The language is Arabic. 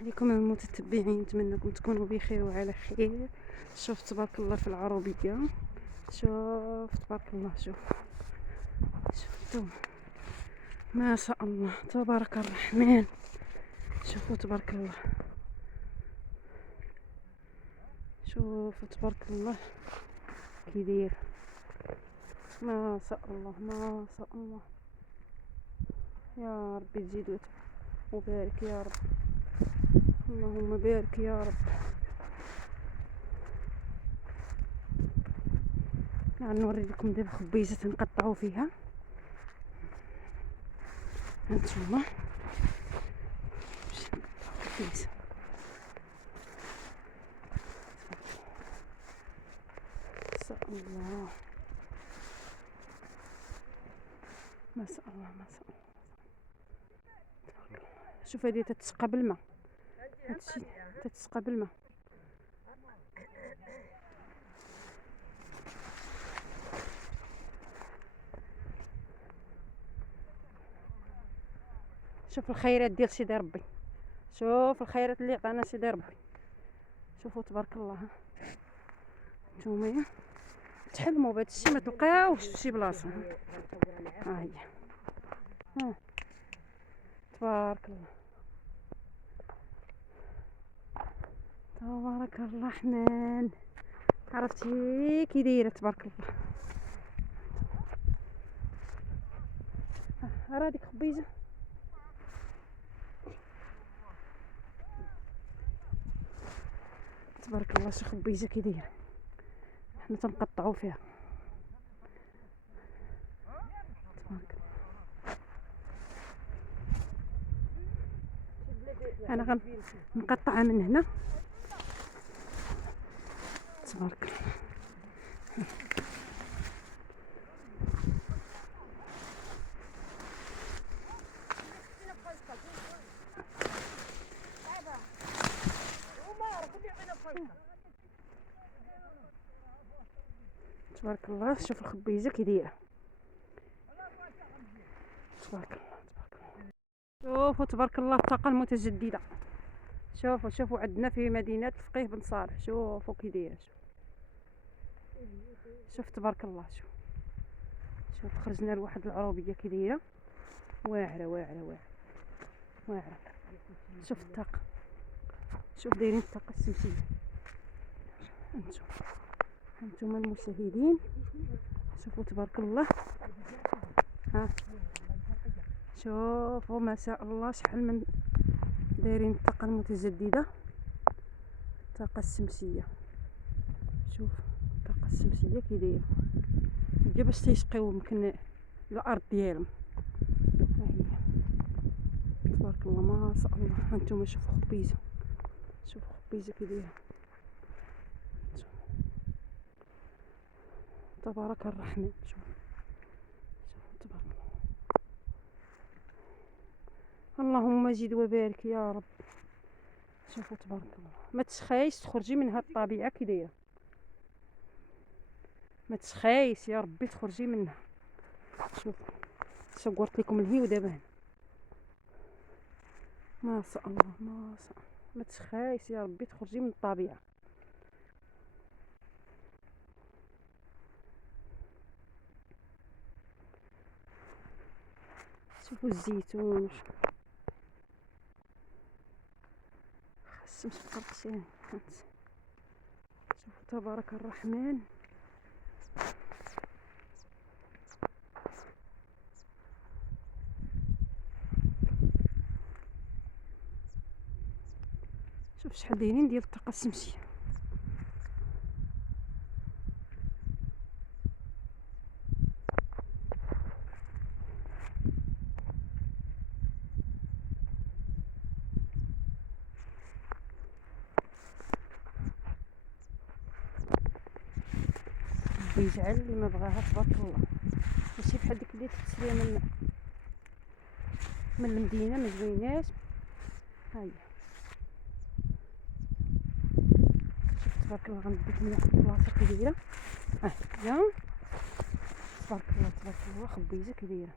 عليكم المتتبعين، نتمنىكم تكونوا بخير وعلى خير. شوف تبارك الله في العربية، شوف تبارك الله، شوف ما شاء الله تبارك الرحمن. شوفوا تبارك الله، شوفوا تبارك الله كي داير، ما شاء الله ما شاء الله. يا ربي تزيد وبارك يا رب، اللهم بارك يا رب. نوري لكم دابا خبيزه تنقطعوا فيها، هانتوما خبيزه ما شاء الله ما شاء الله ما شاء الله. شوف هذه تتسقى بالماء، هادشي تتسقى بالماء. شوف الخيرات ديال سيدي ربي، شوف الخيرات اللي عطانا سيدي ربي. شوفوا تبارك الله، نتوما تحلموا بهذا الشيء ما تلقاوش في شي بلاصه. ها هي، ها تبارك الله تبارك الرحمن. عرفتي كي دايره تبارك الله. راه هذيك خبيزه تبارك الله، شي خبيزه كي دايره، حنا تنقطعوا فيها تبارك الله. انا غنقطعها من هنا تبارك الله. تبارك الله، شوف الخبيزه كي دايره تبارك الله تبارك الله. شوفوا تبارك الله الطاقه المتجدده. شوفوا عندنا في مدينه الفقيه بن صالح، شوفوا كي دايره. شوف تبارك الله، شوف خرجنا لواحد العربيه كي دايره، واعره واعره واعره واعره. شوف الطاقه، شوف دايرين الطاقه الشمسيه. انتم المشاهدين شوفوا تبارك الله، ها شوفوا ما شاء الله شحال من دايرين الطاقه المتجدده، الطاقه الشمسيه. شوف الطاقه الشمسيه كي دايره، هي باش تيسقيو يمكن الارض ديالهم. ها هي تبارك الله ما شاء الله. هانتوما شوفوا خبيزه، شوفوا خبيزه كي دايره، تبارك الرحمن. شوف تبارك الله، اللهم زد وبارك يا رب. شوفوا تبارك الله، ما تسخايش تخرجي من هاد الطبيعه كي دايره، ما تسخايش يا ربي تخرجي منها. شوف صورت لكم الهيو دابا هنا، ما شاء الله ما شاء الله. ما تسخايش يا ربي تخرجي من الطبيعه. شوفوا الزيتون، الشمس مقرقشين. شوفوا تبارك الرحمن. شوف شحال دايرين ديال الطاقه الشمسيه. يجعل اللي ما بغاها تبارك الله، ماشي بحال ديك اللي تشريها من المدينه ما زويناش. ها هي شوف تبارك الله، غنديك من واحد البلاصه كي دايره. ها هي تبارك الله تبارك الله، خبيزه كي دايره.